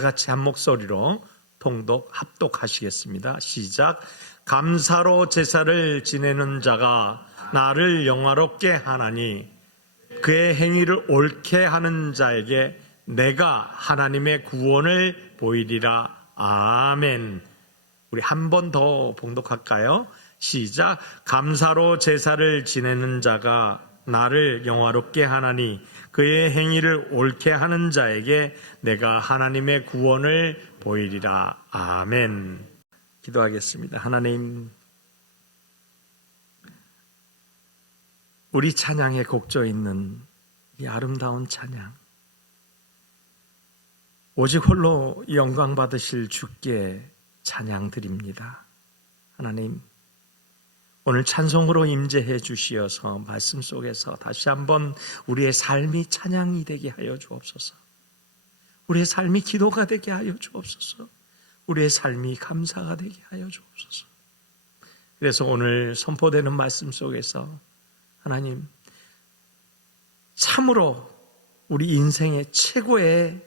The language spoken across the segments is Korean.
다 같이 한 목소리로 통독 합독하시겠습니다. 시작. 감사로 제사를 지내는 자가 나를 영화롭게 하나니 그의 행위를 옳게 하는 자에게 내가 하나님의 구원을 보이리라. 아멘. 우리 한 번 더 봉독할까요? 시작. 감사로 제사를 지내는 자가 나를 영화롭게 하나니 그의 행위를 옳게 하는 자에게 내가 하나님의 구원을 보이리라. 아멘. 기도하겠습니다. 하나님, 우리 찬양에 곡조 있는 이 아름다운 찬양, 오직 홀로 영광 받으실 주께 찬양 드립니다. 하나님, 오늘 찬송으로 임재해 주시어서 말씀 속에서 다시 한번 우리의 삶이 찬양이 되게 하여 주옵소서. 우리의 삶이 기도가 되게 하여 주옵소서. 우리의 삶이 감사가 되게 하여 주옵소서. 그래서 오늘 선포되는 말씀 속에서 하나님, 참으로 우리 인생의 최고의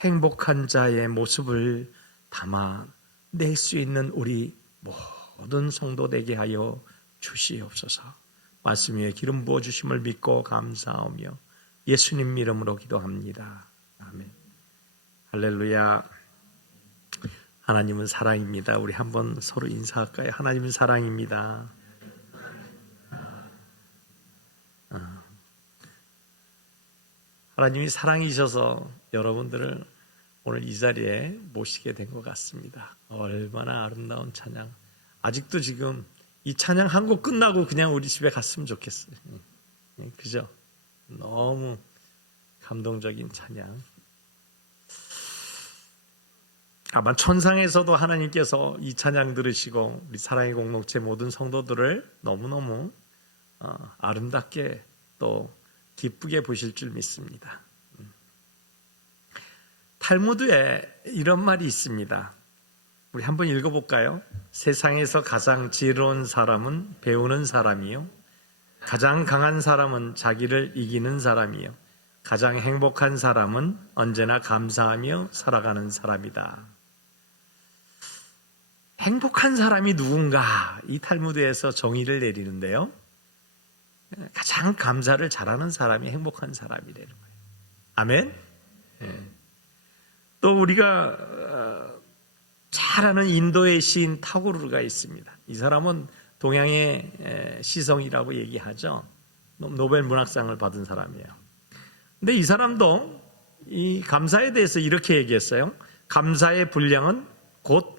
행복한 자의 모습을 담아낼 수 있는 우리 모든 성도 되게 하여 주시옵소서. 말씀 위에 기름 부어주심을 믿고 감사하며 예수님 이름으로 기도합니다. 아멘. 할렐루야. 하나님은 사랑입니다. 우리 한번 서로 인사할까요? 하나님은 사랑입니다. 하나님이 사랑이셔서 여러분들을 오늘 이 자리에 모시게 된 것 같습니다. 얼마나 아름다운 찬양. 아직도 지금 이 찬양 한 곡 끝나고 그냥 우리 집에 갔으면 좋겠어요. 그죠? 너무 감동적인 찬양. 아마 천상에서도 하나님께서 이 찬양 들으시고 우리 사랑의 공동체 모든 성도들을 너무너무 아름답게 또 기쁘게 보실 줄 믿습니다. 탈무드에 이런 말이 있습니다. 우리 한번 읽어볼까요? 세상에서 가장 지혜로운 사람은 배우는 사람이요, 가장 강한 사람은 자기를 이기는 사람이요, 가장 행복한 사람은 언제나 감사하며 살아가는 사람이다. 행복한 사람이 누군가? 이 탈무드에서 정의를 내리는데요, 가장 감사를 잘하는 사람이 행복한 사람이라는 거예요. 아멘? 또 우리가 잘 아는 인도의 시인 타고르가 있습니다. 이 사람은 동양의 시성이라고 얘기하죠. 노벨 문학상을 받은 사람이에요. 근데 이 사람도 이 감사에 대해서 이렇게 얘기했어요. 감사의 분량은 곧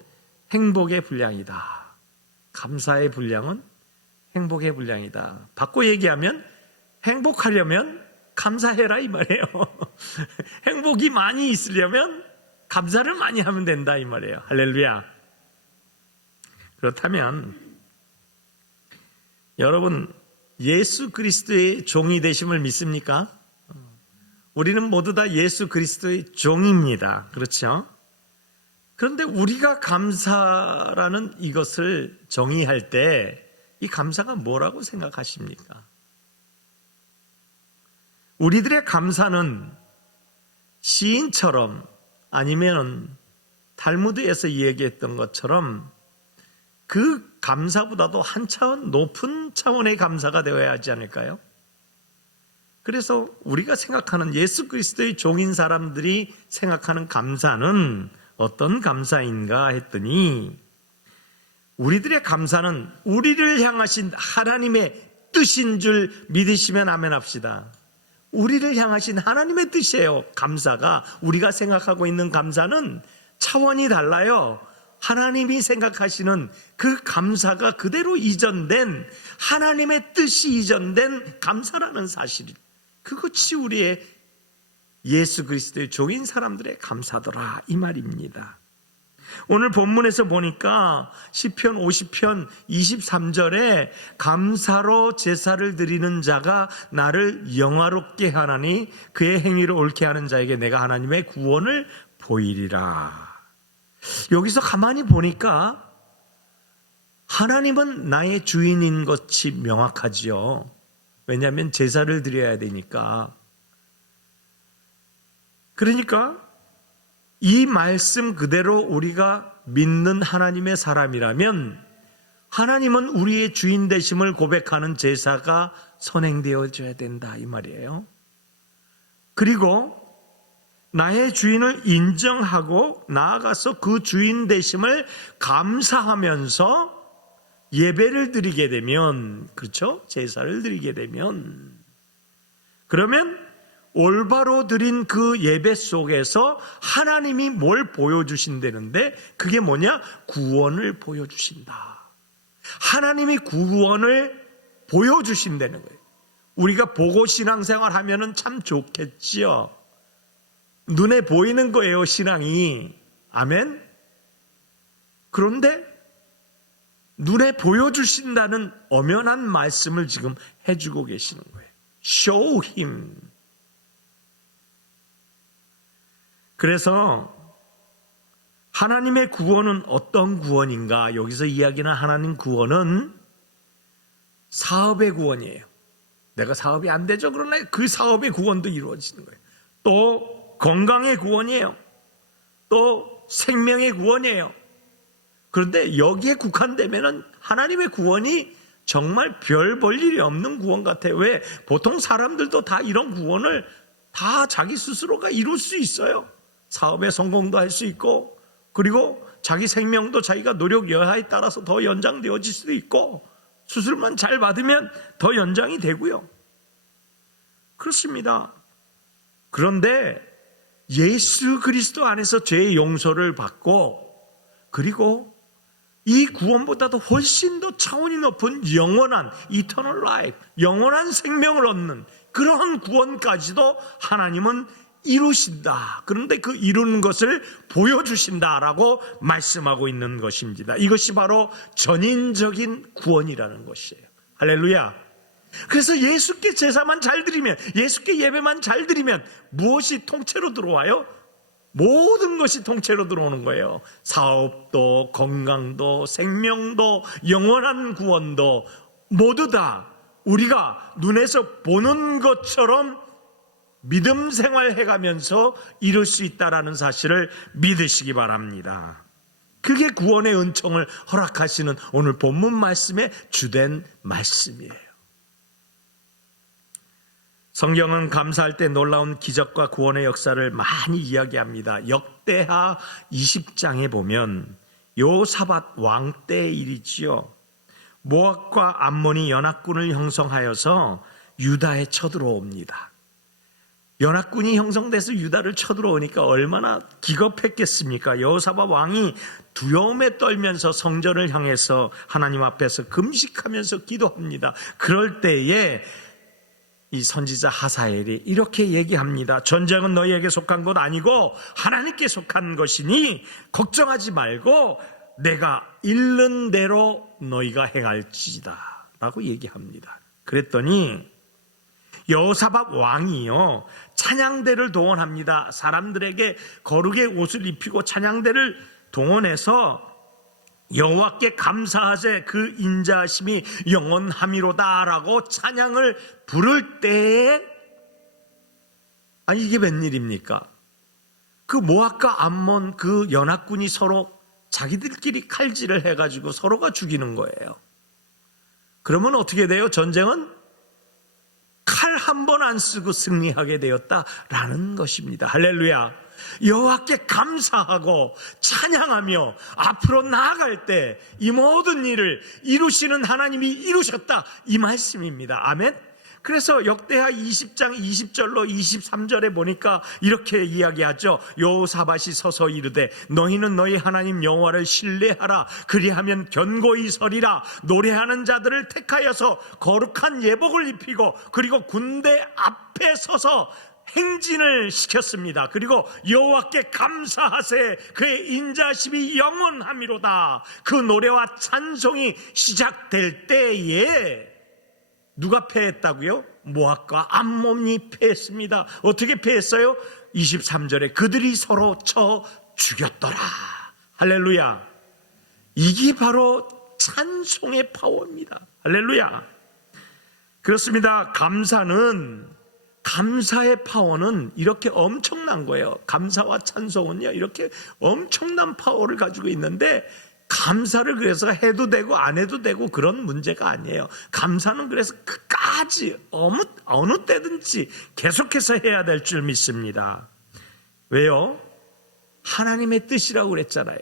행복의 분량이다. 감사의 분량은 행복의 분량이다. 바꿔 얘기하면 행복하려면 감사해라 이 말이에요. 행복이 많이 있으려면 감사를 많이 하면 된다 이 말이에요. 할렐루야. 그렇다면 여러분, 예수 그리스도의 종이 되심을 믿습니까? 우리는 모두 다 예수 그리스도의 종입니다. 그렇죠? 그런데 우리가 감사라는 이것을 정의할 때 이 감사가 뭐라고 생각하십니까? 우리들의 감사는 시인처럼 아니면 탈무드에서 얘기했던 것처럼 그 감사보다도 한 차원 높은 차원의 감사가 되어야 하지 않을까요? 그래서 우리가 생각하는 예수 그리스도의 종인 사람들이 생각하는 감사는 어떤 감사인가 했더니, 우리들의 감사는 우리를 향하신 하나님의 뜻인 줄 믿으시면 아멘 합시다. 우리를 향하신 하나님의 뜻이에요. 감사가. 우리가 생각하고 있는 감사는 차원이 달라요. 하나님이 생각하시는 그 감사가 그대로 이전된, 하나님의 뜻이 이전된 감사라는 사실, 그것이 우리의 예수 그리스도의 종인 사람들의 감사더라 이 말입니다. 오늘 본문에서 보니까 시편 50편 23절에 감사로 제사를 드리는 자가 나를 영화롭게 하나니 그의 행위를 옳게 하는 자에게 내가 하나님의 구원을 보이리라. 여기서 가만히 보니까 하나님은 나의 주인인 것이 명확하지요. 왜냐하면 제사를 드려야 되니까. 그러니까 이 말씀 그대로 우리가 믿는 하나님의 사람이라면 하나님은 우리의 주인 되심을 고백하는 제사가 선행되어져야 된다 이 말이에요. 그리고 나의 주인을 인정하고 나아가서 그 주인 되심을 감사하면서 예배를 드리게 되면, 그렇죠? 제사를 드리게 되면, 그러면 올바로 드린 그 예배 속에서 하나님이 뭘 보여주신다는데, 그게 뭐냐? 구원을 보여주신다. 하나님이 구원을 보여주신다는 거예요. 우리가 보고 신앙생활 하면은 참 좋겠지요. 눈에 보이는 거예요, 신앙이. 아멘? 그런데 눈에 보여주신다는 엄연한 말씀을 지금 해주고 계시는 거예요. Show him. 그래서 하나님의 구원은 어떤 구원인가? 여기서 이야기하는 하나님 구원은 사업의 구원이에요. 내가 사업이 안 되죠? 그러나 그 사업의 구원도 이루어지는 거예요. 또 건강의 구원이에요. 또 생명의 구원이에요. 그런데 여기에 국한되면은 하나님의 구원이 정말 별 볼 일이 없는 구원 같아요. 왜? 보통 사람들도 다 이런 구원을 다 자기 스스로가 이룰 수 있어요. 사업에 성공도 할 수 있고, 그리고 자기 생명도 자기가 노력 여하에 따라서 더 연장되어질 수도 있고, 수술만 잘 받으면 더 연장이 되고요. 그렇습니다. 그런데 예수 그리스도 안에서 죄의 용서를 받고, 그리고 이 구원보다도 훨씬 더 차원이 높은 영원한 eternal life, 영원한 생명을 얻는 그러한 구원까지도 하나님은 이루신다. 그런데 그 이루는 것을 보여주신다라고 말씀하고 있는 것입니다. 이것이 바로 전인적인 구원이라는 것이에요. 할렐루야. 그래서 예수께 제사만 잘 드리면, 예수께 예배만 잘 드리면 무엇이 통째로 들어와요? 모든 것이 통째로 들어오는 거예요. 사업도, 건강도, 생명도, 영원한 구원도 모두 다 우리가 눈에서 보는 것처럼 믿음 생활해가면서 이룰 수 있다는 사실을 믿으시기 바랍니다. 그게 구원의 은총을 허락하시는 오늘 본문 말씀의 주된 말씀이에요. 성경은 감사할 때 놀라운 기적과 구원의 역사를 많이 이야기합니다. 역대하 20장에 보면 여호사밧 왕 때의 일이지요. 모압과 암몬이 연합군을 형성하여서 유다에 쳐들어옵니다. 연합군이 형성돼서 유다를 쳐들어오니까 얼마나 기겁했겠습니까? 여호사밧 왕이 두려움에 떨면서 성전을 향해서 하나님 앞에서 금식하면서 기도합니다. 그럴 때에 이 선지자 하사엘이 이렇게 얘기합니다. 전쟁은 너희에게 속한 것 아니고 하나님께 속한 것이니 걱정하지 말고 내가 일른 대로 너희가 행할지이다 라고 얘기합니다. 그랬더니 여호사밧 왕이요 찬양대를 동원합니다. 사람들에게 거룩의 옷을 입히고 찬양대를 동원해서 여호와께 감사하세 그 인자하심이 영원함이로다라고 찬양을 부를 때에, 아니 이게 웬일입니까? 그 모압과 암몬 그 연합군이 서로 자기들끼리 칼질을 해가지고 서로가 죽이는 거예요. 그러면 어떻게 돼요? 전쟁은 칼 한 번 안 쓰고 승리하게 되었다라는 것입니다. 할렐루야. 여호와께 감사하고 찬양하며 앞으로 나아갈 때 이 모든 일을 이루시는 하나님이 이루셨다 이 말씀입니다. 아멘. 그래서 역대하 20장 20절로 23절에 보니까 이렇게 이야기하죠. 여호사밧이 서서 이르되 너희는 너희 하나님 여호와를 신뢰하라. 그리하면 견고히 서리라. 노래하는 자들을 택하여서 거룩한 예복을 입히고 그리고 군대 앞에 서서 행진을 시켰습니다. 그리고 여호와께 감사하세 그의 인자심이 영원함이로다. 그 노래와 찬송이 시작될 때에 누가 패했다고요? 모압과 암몬이 패했습니다. 어떻게 패했어요? 23절에 그들이 서로 쳐 죽였더라. 할렐루야. 이게 바로 찬송의 파워입니다. 할렐루야. 그렇습니다. 감사는 감사의 파워는 이렇게 엄청난 거예요. 감사와 찬송은요, 이렇게 엄청난 파워를 가지고 있는데, 감사를 그래서 해도 되고 안 해도 되고 그런 문제가 아니에요. 감사는 그래서 끝까지 어느 때든지 계속해서 해야 될 줄 믿습니다. 왜요? 하나님의 뜻이라고 그랬잖아요.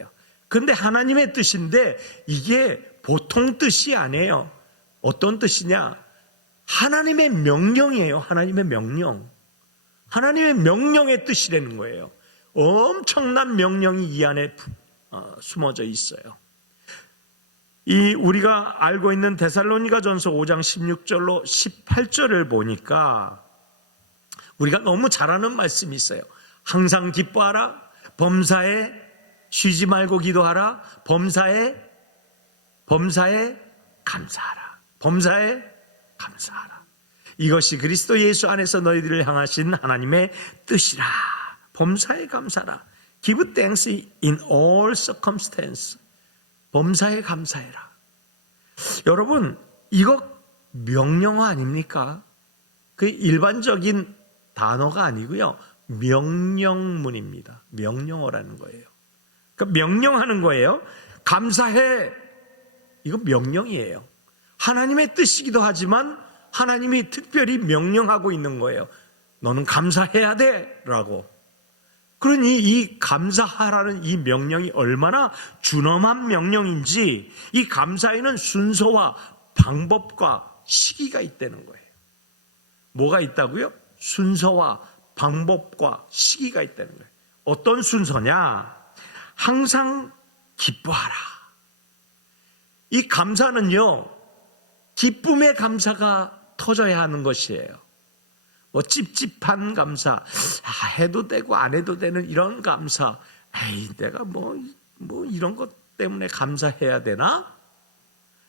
근데 하나님의 뜻인데 이게 보통 뜻이 아니에요. 어떤 뜻이냐? 하나님의 명령이에요. 하나님의 명령. 하나님의 명령의 뜻이라는 거예요. 엄청난 명령이 이 안에 숨어져 있어요. 이 우리가 알고 있는 데살로니가전서 5장 16절로 18절을 보니까 우리가 너무 잘 아는 말씀이 있어요. 항상 기뻐하라. 범사에 쉬지 말고 기도하라. 범사에 감사하라. 범사에 감사하라. 이것이 그리스도 예수 안에서 너희들을 향하신 하나님의 뜻이라. 범사에 감사하라. Give thanks in all circumstances. 범사에 감사해라. 여러분, 이거 명령어 아닙니까? 그 일반적인 단어가 아니고요. 명령문입니다. 명령어라는 거예요. 그러니까 명령하는 거예요. 감사해. 이거 명령이에요. 하나님의 뜻이기도 하지만 하나님이 특별히 명령하고 있는 거예요. 너는 감사해야 돼 라고. 그러니 이 감사하라는 이 명령이 얼마나 준엄한 명령인지 이 감사에는 순서와 방법과 시기가 있다는 거예요. 뭐가 있다고요? 순서와 방법과 시기가 있다는 거예요. 어떤 순서냐? 항상 기뻐하라. 이 감사는요, 기쁨의 감사가 터져야 하는 것이에요. 뭐 찝찝한 감사, 해도 되고 안 해도 되는 이런 감사, 에이, 내가 뭐 이런 것 때문에 감사해야 되나?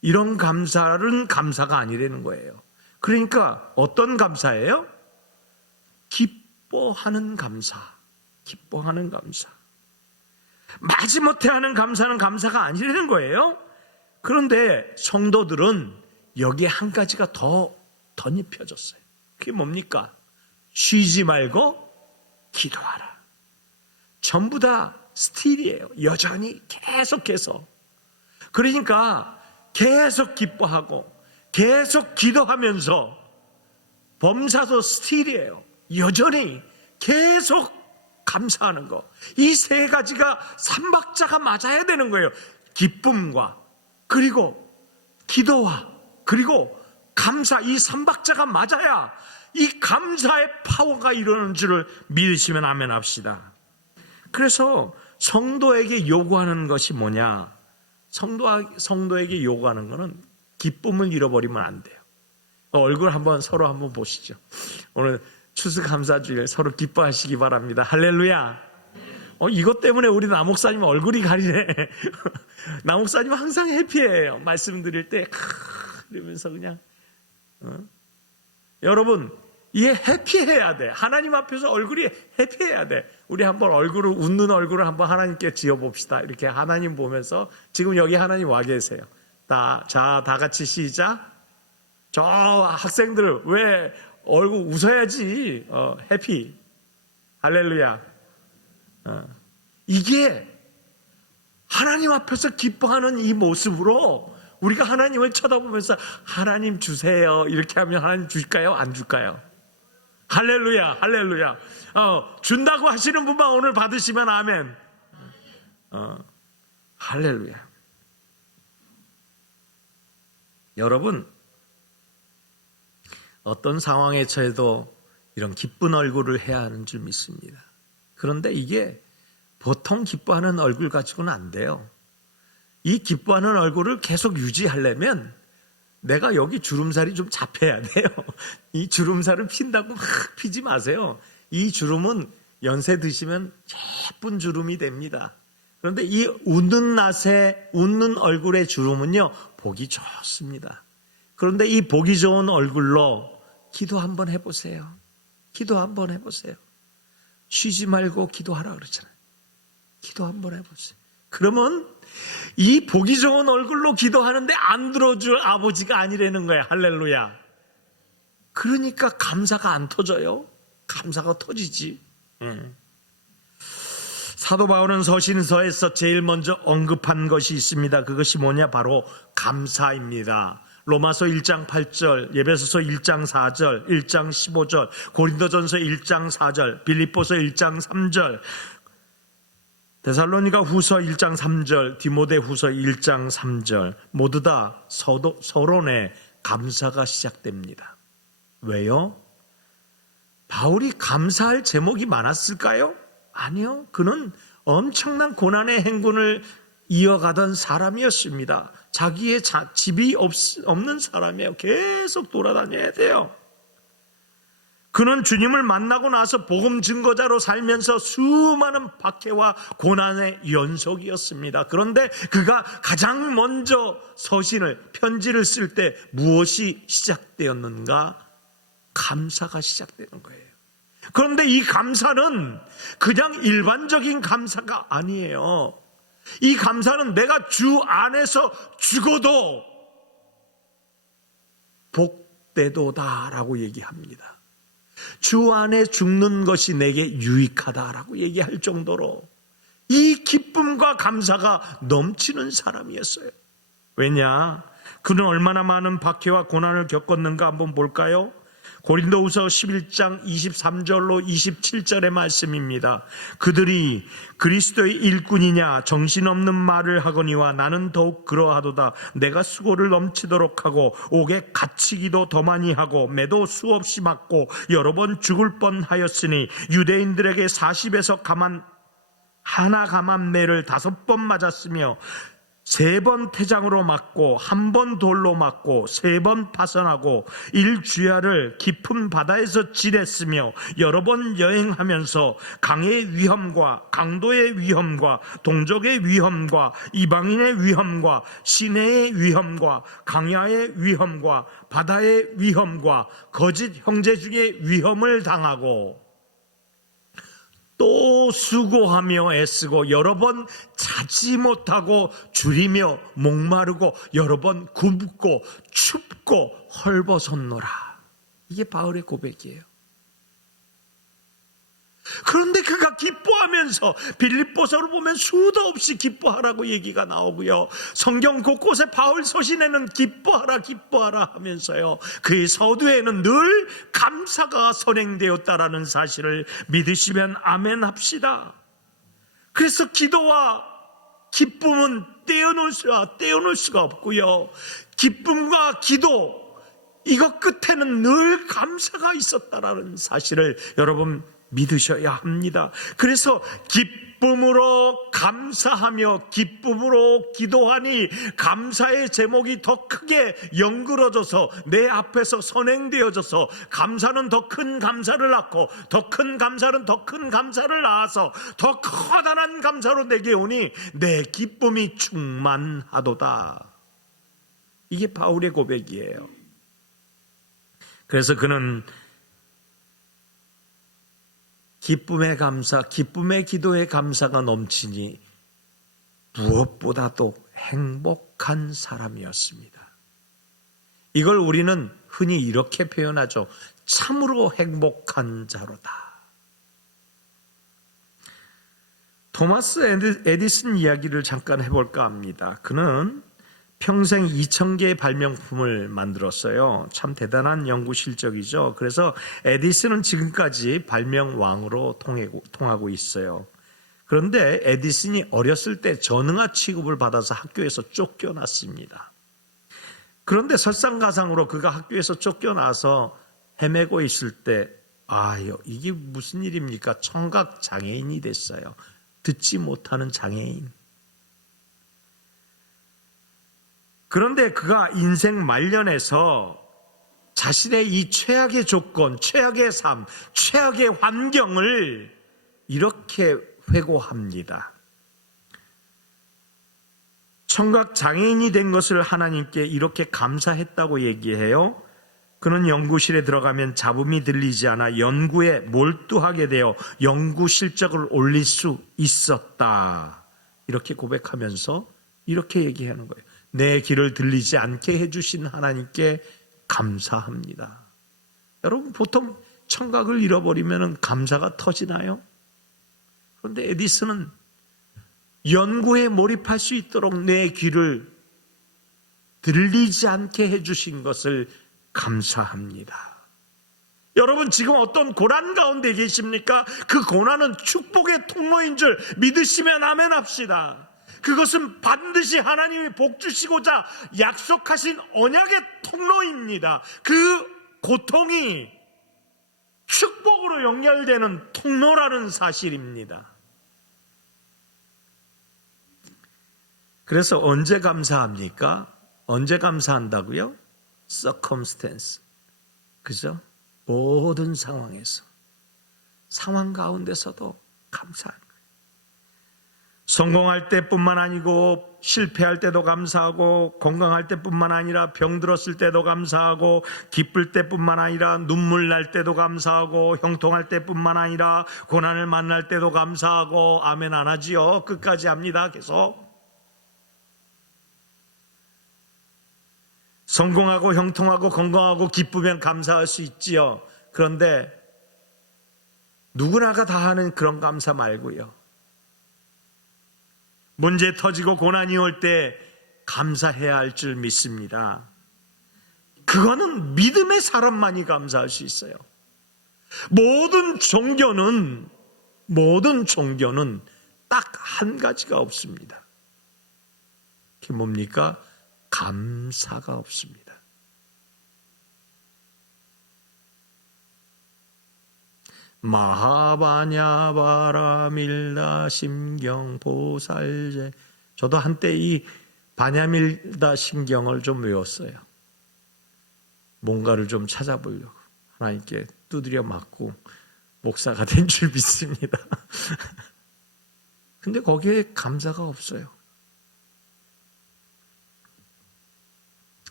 이런 감사는 감사가 아니라는 거예요. 그러니까 어떤 감사예요? 기뻐하는 감사. 기뻐하는 감사. 마지못해 하는 감사는 감사가 아니라는 거예요. 그런데 성도들은 여기에 한 가지가 더 덧입혀졌어요. 그게 뭡니까? 쉬지 말고 기도하라. 전부 다 스틸이에요. 여전히 계속해서. 그러니까 계속 기뻐하고 계속 기도하면서 범사도 스틸이에요. 여전히 계속 감사하는 거. 이 세 가지가 삼박자가 맞아야 되는 거예요. 기쁨과 그리고 기도와 그리고 감사, 이 삼박자가 맞아야 이 감사의 파워가 일어나는 줄을 믿으시면 아멘 합시다. 그래서 성도에게 요구하는 것이 뭐냐? 성도에게 요구하는 것은 기쁨을 잃어버리면 안 돼요. 얼굴 서로 한번 보시죠. 오늘 추수감사주일 서로 기뻐하시기 바랍니다. 할렐루야. 이것 때문에 우리 남목사님 얼굴이 가리네. 남목사님 항상 해피해요. 말씀드릴 때 이러면서 그냥 여러분, 이게 해피해야 돼. 하나님 앞에서 얼굴이 해피해야 돼. 우리 한번 웃는 얼굴을 한번 하나님께 지어봅시다. 이렇게 하나님 보면서 지금 여기 하나님 와 계세요. 다 같이 시작. 저 학생들 왜 얼굴 웃어야지. 해피. 할렐루야. 이게 하나님 앞에서 기뻐하는 이 모습으로 우리가 하나님을 쳐다보면서 하나님 주세요. 이렇게 하면 하나님 줄까요? 안 줄까요? 할렐루야. 할렐루야. 준다고 하시는 분만 오늘 받으시면 아멘. 할렐루야. 여러분, 어떤 상황에 처해도 이런 기쁜 얼굴을 해야 하는 줄 믿습니다. 그런데 이게 보통 기뻐하는 얼굴 가지고는 안 돼요. 이 기뻐하는 얼굴을 계속 유지하려면 내가 여기 주름살이 좀 잡혀야 돼요. 이 주름살을 핀다고 막 피지 마세요. 이 주름은 연세 드시면 예쁜 주름이 됩니다. 그런데 이 웃는 얼굴의 주름은요, 보기 좋습니다. 그런데 이 보기 좋은 얼굴로 기도 한번 해보세요. 기도 한번 해보세요. 쉬지 말고 기도하라 그러잖아요. 기도 한번 해보세요. 그러면 이 보기 좋은 얼굴로 기도하는데 안 들어줄 아버지가 아니라는 거예요. 할렐루야. 그러니까 감사가 안 터져요. 감사가 터지지. 사도 바울은 서신서에서 제일 먼저 언급한 것이 있습니다. 그것이 뭐냐? 바로 감사입니다. 로마서 1장 8절, 예배소서 1장 4절, 1장 15절, 고린도전서 1장 4절, 빌립보서 1장 3절, 데살로니가 후서 1장 3절, 디모데 후서 1장 3절 모두 다 서론에 감사가 시작됩니다. 왜요? 바울이 감사할 제목이 많았을까요? 아니요. 그는 엄청난 고난의 행군을 이어가던 사람이었습니다. 자기의 집이 없는 사람이에요. 계속 돌아다녀야 돼요. 그는 주님을 만나고 나서 복음 증거자로 살면서 수많은 박해와 고난의 연속이었습니다. 그런데 그가 가장 먼저 편지를 쓸 때 무엇이 시작되었는가? 감사가 시작되는 거예요. 그런데 이 감사는 그냥 일반적인 감사가 아니에요. 이 감사는 내가 주 안에서 죽어도 복되도다라고 얘기합니다. 주 안에 죽는 것이 내게 유익하다라고 얘기할 정도로 이 기쁨과 감사가 넘치는 사람이었어요. 왜냐? 그는 얼마나 많은 박해와 고난을 겪었는가 한번 볼까요? 고린도후서 11장 23절로 27절의 말씀입니다. 그들이 그리스도의 일꾼이냐 정신없는 말을 하거니와 나는 더욱 그러하도다. 내가 수고를 넘치도록 하고 옥에 갇히기도 더 많이 하고 매도 수없이 맞고 여러 번 죽을 뻔하였으니 유대인들에게 40에서 하나 가만매를 5번 맞았으며 3번 태장으로 맞고 1번 돌로 맞고 3번 파선하고 1주야를 깊은 바다에서 지냈으며 여러 번 여행하면서 강의 위험과 강도의 위험과 동족의 위험과 이방인의 위험과 시내의 위험과 강야의 위험과 바다의 위험과 거짓 형제 중에 위험을 당하고 또 수고하며 애쓰고 여러 번 자지 못하고 줄이며 목마르고 여러 번 굶고 춥고 헐벗었노라. 이게 바울의 고백이에요. 그런데 그가 기뻐하면서 빌립보서를 보면 수도 없이 기뻐하라고 얘기가 나오고요. 성경 곳곳에 바울 서신에는 기뻐하라 하면서요. 그의 서두에는 늘 감사가 선행되었다라는 사실을 믿으시면 아멘 합시다. 그래서 기도와 기쁨은 떼어놓을 수가 없고요. 기쁨과 기도 이것 끝에는 늘 감사가 있었다라는 사실을 여러분 믿으셔야 합니다. 그래서 기쁨으로 감사하며 기쁨으로 기도하니 감사의 제목이 더 크게 연그러져서 내 앞에서 선행되어져서 감사는 더 큰 감사를 낳고 더 큰 감사는 더 큰 감사를 낳아서 더 커다란 감사로 내게 오니 내 기쁨이 충만하도다. 이게 바울의 고백이에요. 그래서 그는 기쁨의 감사, 기쁨의 기도의 감사가 넘치니 무엇보다도 행복한 사람이었습니다. 이걸 우리는 흔히 이렇게 표현하죠. 참으로 행복한 자로다. 토마스 에디슨 이야기를 잠깐 해볼까 합니다. 그는 평생 2000개의 발명품을 만들었어요. 참 대단한 연구 실적이죠. 그래서 에디슨은 지금까지 발명왕으로 통하고 있어요. 그런데 에디슨이 어렸을 때 전응아 취급을 받아서 학교에서 쫓겨났습니다. 그런데 설상가상으로 그가 학교에서 쫓겨나서 헤매고 있을 때 이게 무슨 일입니까? 청각 장애인이 됐어요. 듣지 못하는 장애인. 그런데 그가 인생 말년에서 자신의 이 최악의 조건, 최악의 삶, 최악의 환경을 이렇게 회고합니다. 청각 장애인이 된 것을 하나님께 이렇게 감사했다고 얘기해요. 그는 연구실에 들어가면 잡음이 들리지 않아 연구에 몰두하게 되어 연구 실적을 올릴 수 있었다. 이렇게 고백하면서 이렇게 얘기하는 거예요. 내 길을 들리지 않게 해주신 하나님께 감사합니다. 여러분, 보통 청각을 잃어버리면 감사가 터지나요? 그런데 에디슨은 연구에 몰입할 수 있도록 내 귀를 들리지 않게 해주신 것을 감사합니다. 여러분, 지금 어떤 고난 가운데 계십니까? 그 고난은 축복의 통로인 줄 믿으시면 아멘 합시다. 그것은 반드시 하나님이 복 주시고자 약속하신 언약의 통로입니다. 그 고통이 축복으로 연결되는 통로라는 사실입니다. 그래서 언제 감사합니까? 언제 감사한다고요? circumstance. 그죠? 모든 상황에서, 상황 가운데서도 감사한 거예요. 성공할 때뿐만 아니고 실패할 때도 감사하고, 건강할 때뿐만 아니라 병들었을 때도 감사하고, 기쁠 때뿐만 아니라 눈물 날 때도 감사하고, 형통할 때뿐만 아니라 고난을 만날 때도 감사하고. 아멘 안 하지요? 끝까지 합니다. 계속. 성공하고 형통하고 건강하고 기쁘면 감사할 수 있지요. 그런데 누구나가 다 하는 그런 감사 말고요, 문제 터지고 고난이 올 때 감사해야 할 줄 믿습니다. 그거는 믿음의 사람만이 감사할 수 있어요. 모든 종교는 딱 한 가지가 없습니다. 그게 뭡니까? 감사가 없습니다. 마하바냐바라밀다 심경보살제. 저도 한때 이 바냐밀다 심경을 좀 외웠어요. 뭔가를 좀 찾아보려고 하나님께 두드려 맞고 목사가 된 줄 믿습니다. 근데 거기에 감사가 없어요.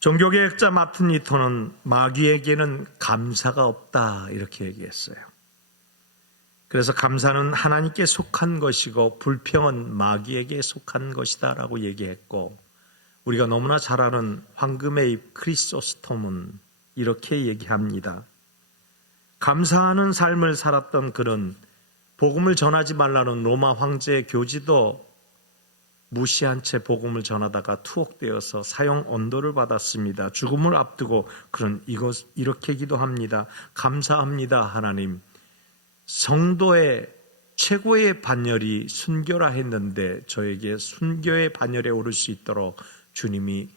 종교개혁자 마틴 루터는 마귀에게는 감사가 없다 이렇게 얘기했어요. 그래서 감사는 하나님께 속한 것이고 불평은 마귀에게 속한 것이다 라고 얘기했고, 우리가 너무나 잘 아는 황금의 입 크리소스톰은 이렇게 얘기합니다. 감사하는 삶을 살았던 그는 복음을 전하지 말라는 로마 황제의 교지도 무시한 채 복음을 전하다가 투옥되어서 사형 언도를 받았습니다. 죽음을 앞두고 그는 이렇게 기도합니다. 감사합니다 하나님. 성도의 최고의 반열이 순교라 했는데 저에게 순교의 반열에 오를 수 있도록 주님이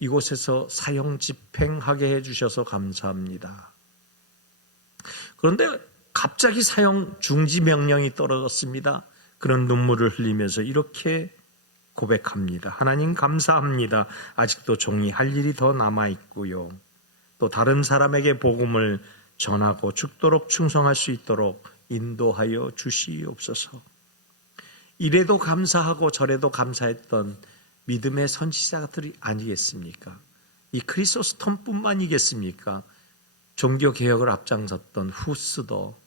이곳에서 사형 집행하게 해주셔서 감사합니다. 그런데 갑자기 사형 중지 명령이 떨어졌습니다. 그런 눈물을 흘리면서 이렇게 고백합니다. 하나님 감사합니다. 아직도 종이 할 일이 더 남아있고요. 또 다른 사람에게 복음을 전하고 죽도록 충성할 수 있도록 인도하여 주시옵소서. 이래도 감사하고 저래도 감사했던 믿음의 선지자들이 아니겠습니까? 이 크리소스톰뿐만이겠습니까? 종교개혁을 앞장섰던 후스도,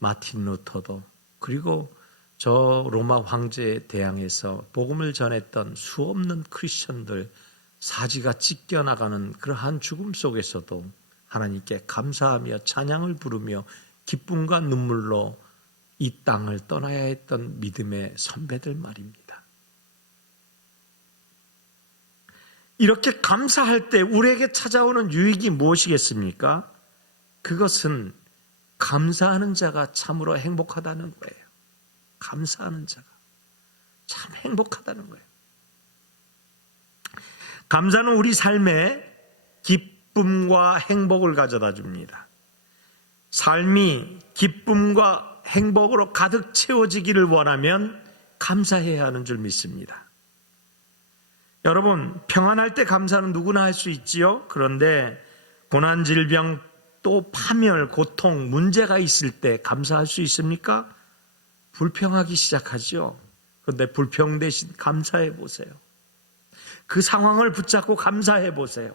마틴 루터도, 그리고 저 로마 황제에 대항해서 복음을 전했던 수없는 크리스천들, 사지가 찢겨나가는 그러한 죽음 속에서도 하나님께 감사하며 찬양을 부르며 기쁨과 눈물로 이 땅을 떠나야 했던 믿음의 선배들 말입니다. 이렇게 감사할 때 우리에게 찾아오는 유익이 무엇이겠습니까? 그것은 감사하는 자가 참으로 행복하다는 거예요. 감사하는 자가 참 행복하다는 거예요. 감사는 우리 삶에 기쁨과 행복을 가져다 줍니다. 삶이 기쁨과 행복으로 가득 채워지기를 원하면 감사해야 하는 줄 믿습니다. 여러분, 평안할 때 감사는 누구나 할 수 있지요. 그런데 고난, 질병, 또 파멸, 고통, 문제가 있을 때 감사할 수 있습니까? 불평하기 시작하죠. 그런데 불평 대신 감사해 보세요. 그 상황을 붙잡고 감사해 보세요.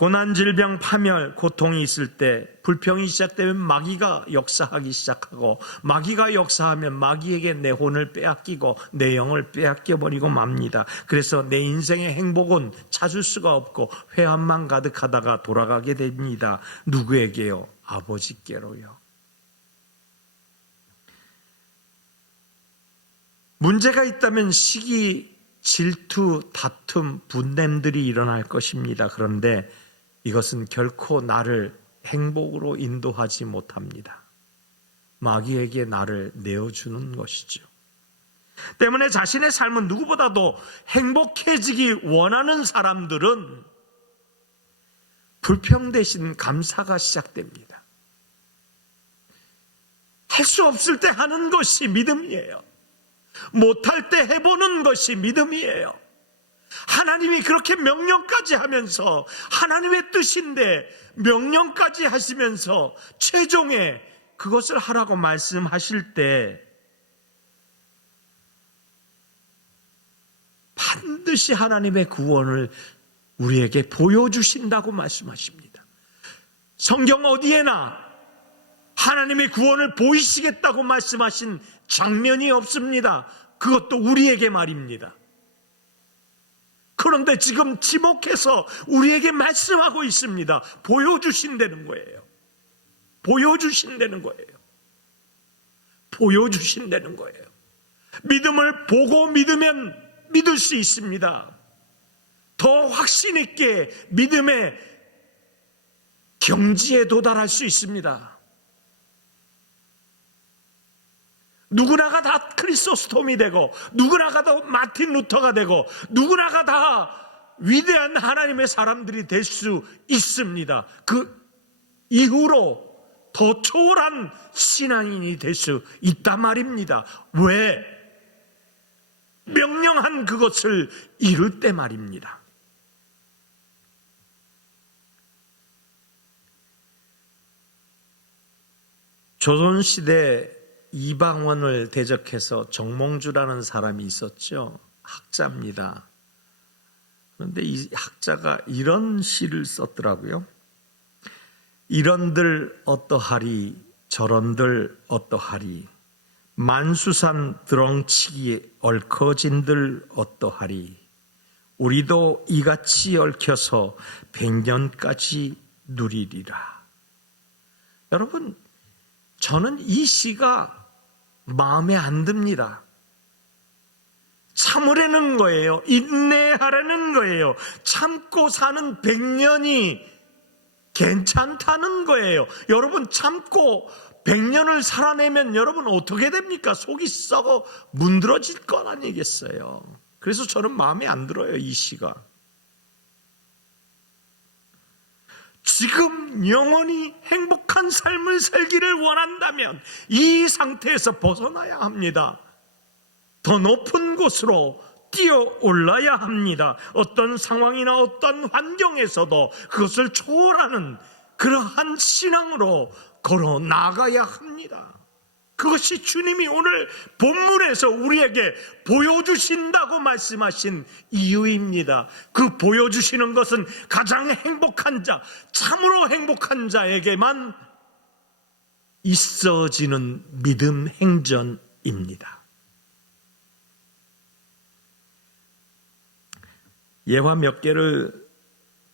고난, 질병, 파멸, 고통이 있을 때 불평이 시작되면 마귀가 역사하기 시작하고, 마귀가 역사하면 마귀에게 내 혼을 빼앗기고 내 영을 빼앗겨버리고 맙니다. 그래서 내 인생의 행복은 찾을 수가 없고 회한만 가득하다가 돌아가게 됩니다. 누구에게요? 아버지께로요. 문제가 있다면 시기, 질투, 다툼, 분냄들이 일어날 것입니다. 그런데 이것은 결코 나를 행복으로 인도하지 못합니다. 마귀에게 나를 내어주는 것이죠. 때문에 자신의 삶은 누구보다도 행복해지기 원하는 사람들은 불평 대신 감사가 시작됩니다. 할 수 없을 때 하는 것이 믿음이에요. 못할 때 해보는 것이 믿음이에요. 하나님이 그렇게 명령까지 하면서, 하나님의 뜻인데 명령까지 하시면서 최종에 그것을 하라고 말씀하실 때 반드시 하나님의 구원을 우리에게 보여주신다고 말씀하십니다. 성경 어디에나 하나님의 구원을 보이시겠다고 말씀하신 장면이 없습니다. 그것도 우리에게 말입니다. 그런데 지금 지목해서 우리에게 말씀하고 있습니다. 보여주신다는 거예요. 보여주신다는 거예요. 보여주신다는 거예요. 믿음을 보고 믿으면 믿을 수 있습니다. 더 확신 있게 믿음의 경지에 도달할 수 있습니다. 누구나가 다 크리소스톰이 되고, 누구나가 다 마틴 루터가 되고, 누구나가 다 위대한 하나님의 사람들이 될 수 있습니다. 그 이후로 더 초월한 신앙인이 될 수 있단 말입니다. 왜? 명령한 그것을 이룰 때 말입니다. 조선시대 이방원을 대적해서 정몽주라는 사람이 있었죠. 학자입니다. 그런데 이 학자가 이런 시를 썼더라고요. 이런들 어떠하리, 저런들 어떠하리, 만수산 드렁치기 얽혀진들 어떠하리, 우리도 이같이 얽혀서 100년까지 누리리라. 여러분, 저는 이 시가 마음에 안 듭니다. 참으라는 거예요. 인내하라는 거예요. 참고 사는 100년이 괜찮다는 거예요. 여러분, 참고 100년을 살아내면 여러분 어떻게 됩니까? 속이 썩어 문드러질 건 아니겠어요. 그래서 저는 마음에 안 들어요, 이 시가. 지금 영원히 행복한 삶을 살기를 원한다면 이 상태에서 벗어나야 합니다. 더 높은 곳으로 뛰어 올라야 합니다. 어떤 상황이나 어떤 환경에서도 그것을 초월하는 그러한 신앙으로 걸어 나가야 합니다. 그것이 주님이 오늘 본문에서 우리에게 보여주신다고 말씀하신 이유입니다. 그 보여주시는 것은 가장 행복한 자, 참으로 행복한 자에게만 있어지는 믿음 행전입니다. 예화 몇 개를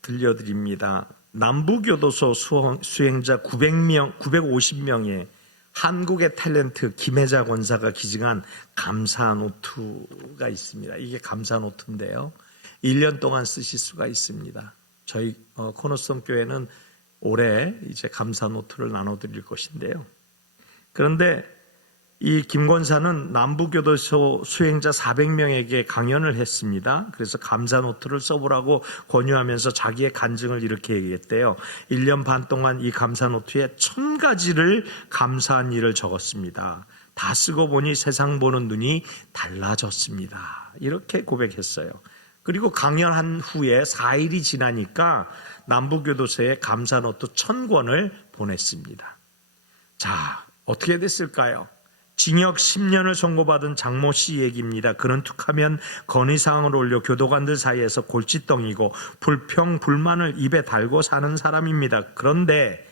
들려드립니다. 남부교도소 수행자 950명의 한국의 탤런트 김혜자 권사가 기증한 감사노트가 있습니다. 이게 감사노트인데요. 1년 동안 쓰실 수가 있습니다. 저희 코너스톤 교회는 올해 이제 감사노트를 나눠드릴 것인데요. 그런데 이 김 권사는 남부교도소 수행자 400명에게 강연을 했습니다. 그래서 감사노트를 써보라고 권유하면서 자기의 간증을 이렇게 얘기했대요. 1년 반 동안 이 감사노트에 1000가지를 감사한 일을 적었습니다. 다 쓰고 보니 세상 보는 눈이 달라졌습니다. 이렇게 고백했어요. 그리고 강연한 후에 4일이 지나니까 남부교도소에 감사노트 1000권을 보냈습니다. 자, 어떻게 됐을까요? 징역 10년을 선고받은 장모 씨 얘기입니다. 그는 툭하면 건의사항을 올려 교도관들 사이에서 골칫덩이고 불평, 불만을 입에 달고 사는 사람입니다. 그런데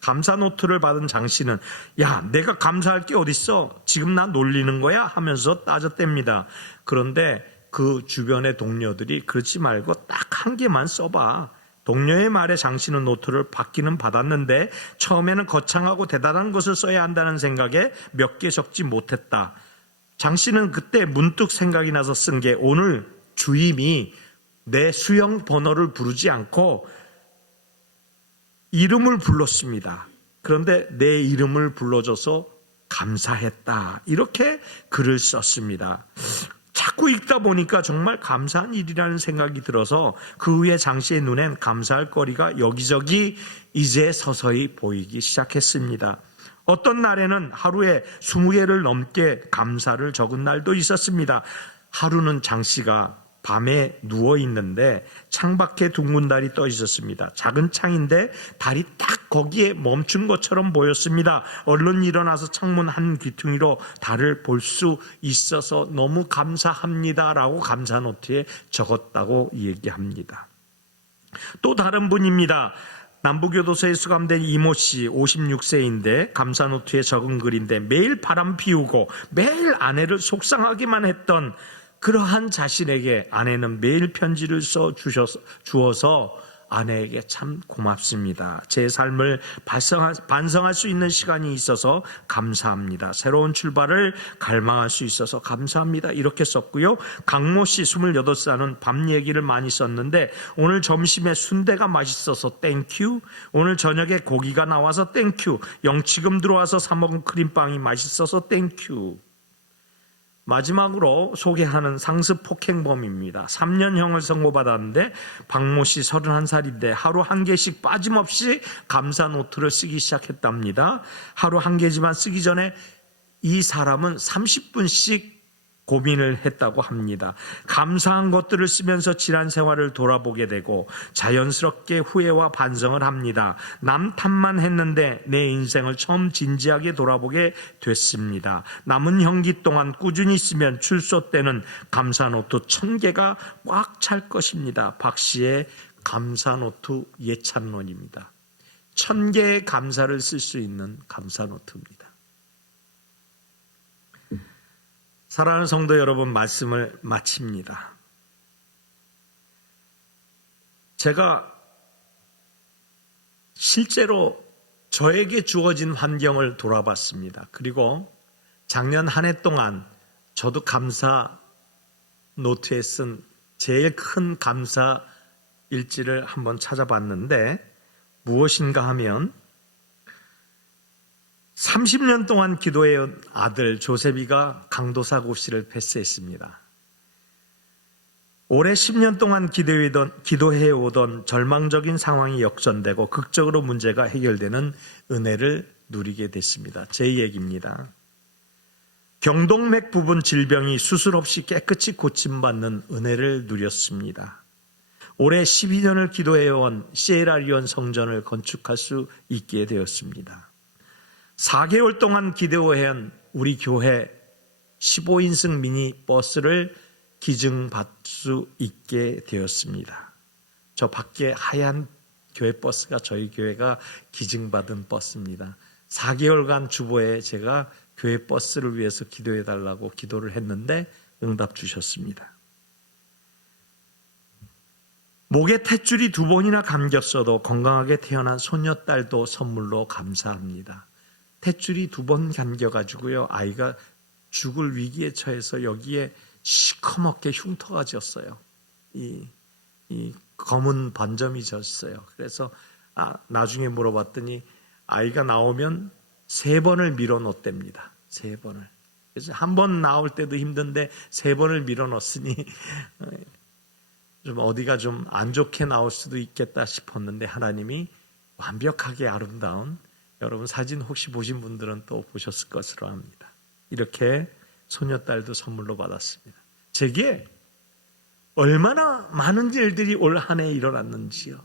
감사 노트를 받은 장 씨는 야, 내가 감사할 게 어딨어? 지금 나 놀리는 거야? 하면서 따졌답니다. 그런데 그 주변의 동료들이 그러지 말고 딱 한 개만 써봐. 동료의 말에 장 씨는 노트를 받기는 받았는데 처음에는 거창하고 대단한 것을 써야 한다는 생각에 몇 개 적지 못했다. 장 씨는 그때 문득 생각이 나서 쓴 게 오늘 주임이 내 수영 번호를 부르지 않고 이름을 불렀습니다. 그런데 내 이름을 불러줘서 감사했다. 이렇게 글을 썼습니다. 자꾸 읽다 보니까 정말 감사한 일이라는 생각이 들어서 그 후에 장 씨의 눈엔 감사할 거리가 여기저기 이제 서서히 보이기 시작했습니다. 어떤 날에는 하루에 20개를 넘게 감사를 적은 날도 있었습니다. 하루는 장 씨가 밤에 누워 있는데 창밖에 둥근 달이 떠 있었습니다. 작은 창인데 달이 딱 거기에 멈춘 것처럼 보였습니다. 얼른 일어나서 창문 한 귀퉁이로 달을 볼 수 있어서 너무 감사합니다라고 감사 노트에 적었다고 얘기합니다. 또 다른 분입니다. 남부교도소에 수감된 이모 씨 56세인데 감사 노트에 적은 글인데 매일 바람 피우고 매일 아내를 속상하게만 했던 그러한 자신에게 아내는 매일 편지를 써 주어서 아내에게 참 고맙습니다. 제 삶을 반성할 수 있는 시간이 있어서 감사합니다. 새로운 출발을 갈망할 수 있어서 감사합니다. 이렇게 썼고요. 강모 씨 28살은 밥 얘기를 많이 썼는데 오늘 점심에 순대가 맛있어서 땡큐, 오늘 저녁에 고기가 나와서 땡큐, 영치금 들어와서 사 먹은 크림빵이 맛있어서 땡큐. 마지막으로 소개하는 상습 폭행범입니다. 3년형을 선고받았는데 박모 씨 31살인데 하루 한 개씩 빠짐없이 감사 노트를 쓰기 시작했답니다. 하루 한 개지만 쓰기 전에 이 사람은 30분씩 고민을 했다고 합니다. 감사한 것들을 쓰면서 지난 생활을 돌아보게 되고 자연스럽게 후회와 반성을 합니다. 남 탓만 했는데 내 인생을 처음 진지하게 돌아보게 됐습니다. 남은 형기 동안 꾸준히 쓰면 출소 때는 감사노트 1000개가 꽉 찰 것입니다. 박 씨의 감사노트 예찬론입니다. 1000개의 감사를 쓸 수 있는 감사노트입니다. 사랑하는 성도 여러분, 말씀을 마칩니다. 제가 실제로 저에게 주어진 환경을 돌아봤습니다. 그리고 작년 한 해 동안 저도 감사 노트에 쓴 제일 큰 감사 일지를 한번 찾아봤는데 무엇인가 하면 30년 동안 기도해온 아들 조셉이가 강도사 고시를 패스했습니다. 올해 10년 동안 기도해오던 절망적인 상황이 역전되고 극적으로 문제가 해결되는 은혜를 누리게 됐습니다. 제 얘기입니다. 경동맥 부분 질병이 수술 없이 깨끗이 고침받는 은혜를 누렸습니다. 올해 12년을 기도해온 시에라리온 성전을 건축할 수 있게 되었습니다. 4개월 동안 기도해온 우리 교회 15인승 미니 버스를 기증받을 수 있게 되었습니다. 저 밖에 하얀 교회 버스가 저희 교회가 기증받은 버스입니다. 4개월간 주보에 제가 교회 버스를 위해서 기도해달라고 기도를 했는데 응답 주셨습니다. 목에 탯줄이 2번이나 감겼어도 건강하게 태어난 손녀딸도 선물로 감사합니다. 탯줄이 2번 감겨가지고요, 아이가 죽을 위기에 처해서 여기에 시커멓게 흉터가 졌어요. 이 검은 반점이 졌어요. 그래서 나중에 물어봤더니 아이가 나오면 3번을 밀어 놓답니다. 3번을. 그래서 한 번 나올 때도 힘든데 3번을 밀어 놓으니 좀 어디가 좀 안 좋게 나올 수도 있겠다 싶었는데 하나님이 완벽하게 아름다운, 여러분 사진 혹시 보신 분들은 또 보셨을 것으로 합니다. 이렇게 소녀딸도 선물로 받았습니다. 제게 얼마나 많은 일들이 올 한 해 일어났는지요.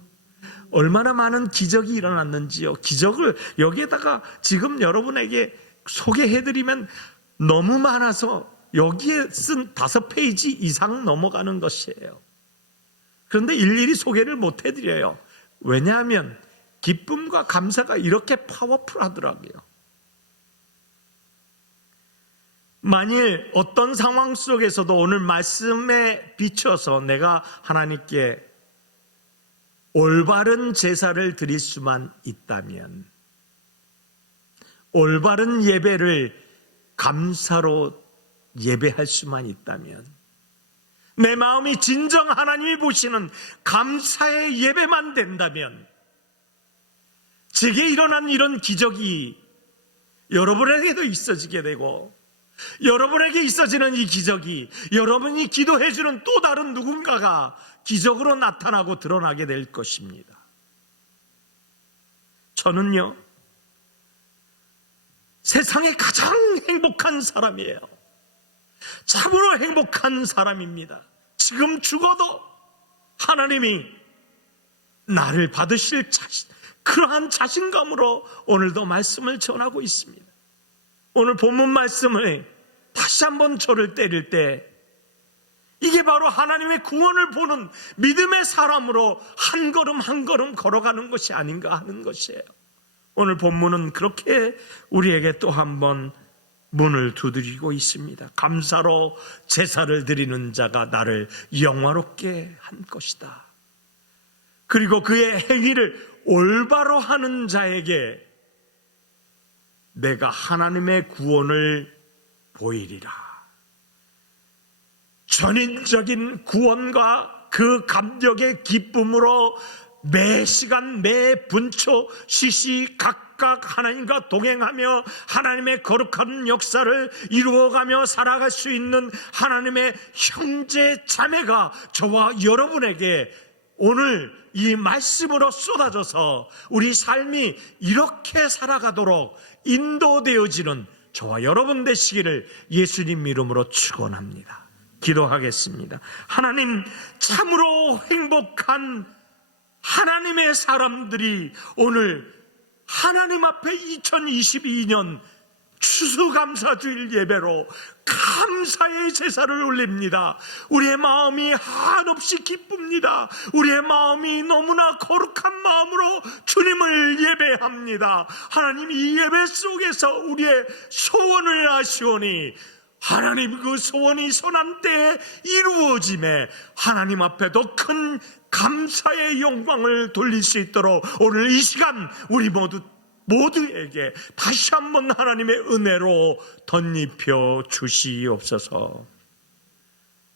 얼마나 많은 기적이 일어났는지요. 기적을 여기에다가 지금 여러분에게 소개해드리면 너무 많아서 여기에 쓴 5페이지 이상 넘어가는 것이에요. 그런데 일일이 소개를 못 해드려요. 왜냐하면 기쁨과 감사가 이렇게 파워풀하더라고요. 만일 어떤 상황 속에서도 오늘 말씀에 비춰서 내가 하나님께 올바른 제사를 드릴 수만 있다면, 올바른 예배를 감사로 예배할 수만 있다면, 내 마음이 진정 하나님이 보시는 감사의 예배만 된다면, 제게 일어난 이런 기적이 여러분에게도 있어지게 되고, 여러분에게 있어지는 이 기적이 여러분이 기도해주는 또 다른 누군가가 기적으로 나타나고 드러나게 될 것입니다. 저는요, 세상에 가장 행복한 사람이에요. 참으로 행복한 사람입니다. 지금 죽어도 하나님이 나를 받으실 그러한 자신감으로 오늘도 말씀을 전하고 있습니다. 오늘 본문 말씀을 다시 한번 저를 때릴 때, 이게 바로 하나님의 구원을 보는 믿음의 사람으로 한 걸음 한 걸음 걸어가는 것이 아닌가 하는 것이에요. 오늘 본문은 그렇게 우리에게 또 한번 문을 두드리고 있습니다. 감사로 제사를 드리는 자가 나를 영화롭게 한 것이다. 그리고 그의 행위를 올바로 하는 자에게 내가 하나님의 구원을 보이리라. 전인적인 구원과 그 감격의 기쁨으로 매 시간 매 분초 시시각각 하나님과 동행하며 하나님의 거룩한 역사를 이루어가며 살아갈 수 있는 하나님의 형제 자매가 저와 여러분에게 오늘 이 말씀으로 쏟아져서 우리 삶이 이렇게 살아가도록 인도되어지는 저와 여러분 되시기를 예수님 이름으로 축원합니다. 기도하겠습니다. 하나님, 참으로 행복한 하나님의 사람들이 오늘 하나님 앞에 2022년 추수감사주일 예배로 감사의 제사를 올립니다. 우리의 마음이 한없이 기쁩니다. 우리의 마음이 너무나 거룩한 마음으로 주님을 예배합니다. 하나님, 이 예배 속에서 우리의 소원을 아시오니 하나님, 그 소원이 선한 때에 이루어짐에 하나님 앞에 더 큰 감사의 영광을 돌릴 수 있도록 오늘 이 시간 우리 모두에게 다시 한번 하나님의 은혜로 덧입혀 주시옵소서.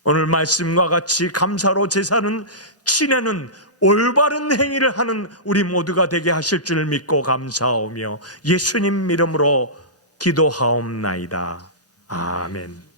오늘 말씀과 같이 감사로 제사는 지내는 올바른 행위를 하는 우리 모두가 되게 하실 줄 믿고 감사하오며 예수님 이름으로 기도하옵나이다. 아멘.